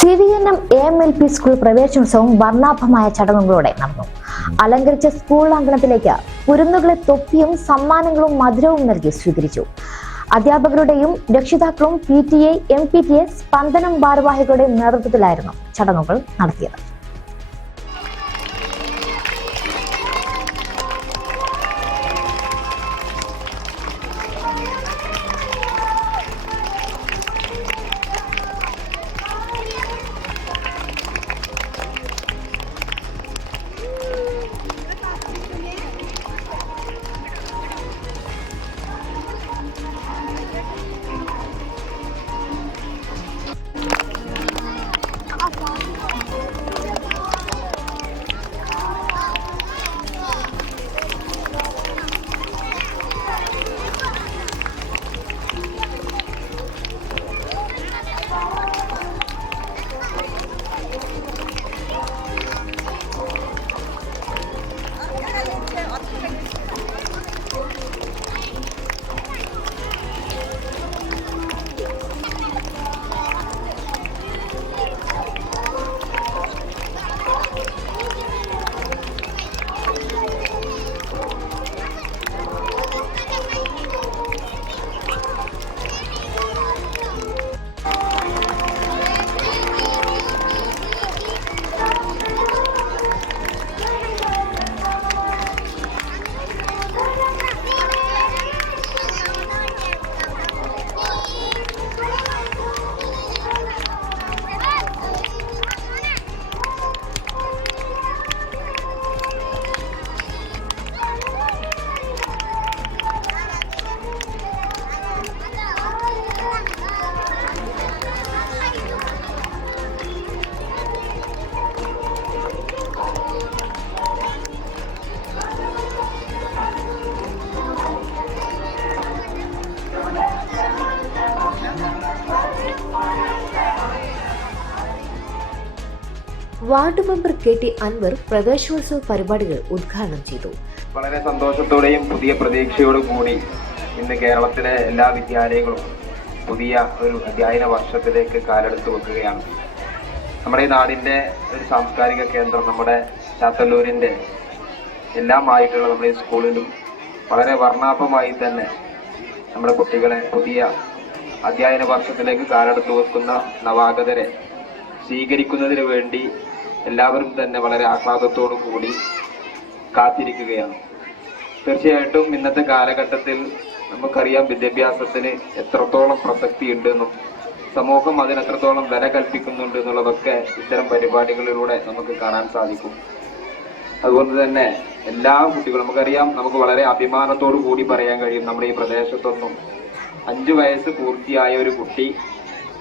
C V N M A L P school പ്രവേശനോത്സവം വർണാഭമായ ചടങ്ങുകളോടെ നടന്നു. അലങ്കരിച്ച സ്കൂൾ അങ്കണത്തിലേക്ക് കുരുന്നുകളെ തൊപ്പിയും സമ്മാനങ്ങളും മധുരവും നൽകി സ്വീകരിച്ചു. അധ്യാപകരുടെയും രക്ഷിതാക്കളും P T A M P T A Spandanam ഭാരവാഹികളുടെയും നേതൃത്വത്തിലായിരുന്നു ചടങ്ങുകൾ നടത്തിയത്. Ward member K T Anwar പ്രകാശോത്സവ പരിപാടികൾ ഉദ്ഘാടനം ചെയ്തു. വളരെ സന്തോഷത്തോടെയും പുതിയ പ്രതീക്ഷയോടും കൂടി ഇന്ന് കേരളത്തിലെ എല്ലാ വിദ്യാലയങ്ങളും പുതിയ ഒരു അധ്യയന വർഷത്തിലേക്ക് കാലെടുത്ത് വെക്കുകയാണ്. നമ്മുടെ ഈ നാടിന്റെ ഒരു സാംസ്കാരിക കേന്ദ്രം നമ്മുടെ ചാത്തല്ലൂരിന്റെ എല്ലാമായിട്ടുള്ള നമ്മുടെ സ്കൂളിലും വളരെ വർണാഭമായി തന്നെ നമ്മുടെ കുട്ടികളെ പുതിയ അധ്യയന വർഷത്തിലേക്ക് കാലെടുത്ത് വെക്കുന്ന നവാഗതരെ സ്വീകരിക്കുന്നതിന് വേണ്ടി എല്ലാവരും തന്നെ വളരെ ആഹ്ലാദത്തോടു കൂടി കാത്തിരിക്കുകയാണ്. തീർച്ചയായിട്ടും ഇന്നത്തെ കാലഘട്ടത്തിൽ നമുക്കറിയാം വിദ്യാഭ്യാസത്തിന് എത്രത്തോളം പ്രസക്തി ഉണ്ടെന്നും സമൂഹം അതിന് എത്രത്തോളം വില കൽപ്പിക്കുന്നുണ്ട് എന്നുള്ളതൊക്കെ ഇത്തരം പരിപാടികളിലൂടെ നമുക്ക് കാണാൻ സാധിക്കും. അതുകൊണ്ട് തന്നെ എല്ലാ കുട്ടികളും നമുക്കറിയാം നമുക്ക് വളരെ അഭിമാനത്തോടു കൂടി പറയാൻ കഴിയും നമ്മുടെ ഈ പ്രദേശത്തൊന്നും. അഞ്ചു വയസ്സ് പൂർത്തിയായ ഒരു കുട്ടി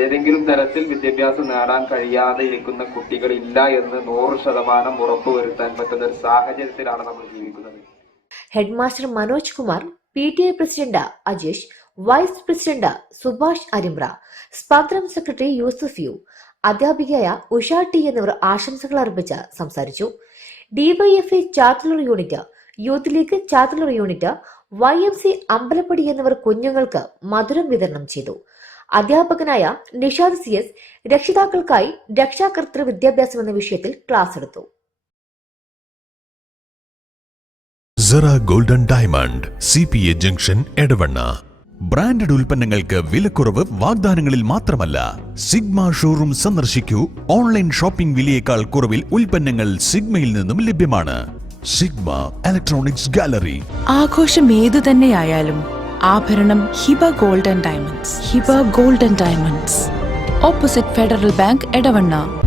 ഏതെങ്കിലും തരത്തിൽ വിദ്യാഭ്യാസം നേടാൻ കഴിയാതെ ഇരിക്കുന്ന കുട്ടികൾ ഇല്ല എന്ന് നൂറ് ശതമാനം ഉറപ്പുവരുത്താൻ പറ്റുന്ന ഒരു സാഹചര്യത്തിലാണ് നമ്മൾ ജീവിക്കുന്നത്. Headmaster Manoj Kumar P T A president Ajesh vice president Subhash Arimra Spandanam secretary Yusuf U അധ്യാപികയായ ഉഷ ടി എന്നിവർ ആശംസകൾ അർപ്പിച്ച് സംസാരിച്ചു. DYFI Chathallur unit youth league Chathallur unit Y M C Ambalappadi എന്നിവർ കുഞ്ഞുങ്ങൾക്ക് മധുരം വിതരണം ചെയ്തു. അധ്യാപകനായ നിഷാദ് സി എസ് രക്ഷിതാക്കൾക്കായി രക്ഷാകർത്തൃ വിദ്യാഭ്യാസം എന്ന വിഷയത്തിൽ ക്ലാസ് എടുത്തു. Sera golden diamond C P A junction Edavanna. Branded ഉൽപ്പന്നങ്ങൾക്ക് വിലക്കുറവ് വാഗ്ദാനങ്ങളിൽ മാത്രമല്ല. സിഗ്മ ഷോറൂം സന്ദർശിക്കൂ. ഓൺലൈൻ ഷോപ്പിംഗ് വിലയേക്കാൾ കുറവിൽ ഉൽപ്പന്നങ്ങൾ സിഗ്മയിൽ നിന്നും ലഭ്യമാണ്. Sigma electronics gallery. ആഘോഷം ഏതു തന്നെയായാലും ആഭരണം Hiba golden diamonds. Hiba golden diamonds. Opposite Federal bank Edavanna.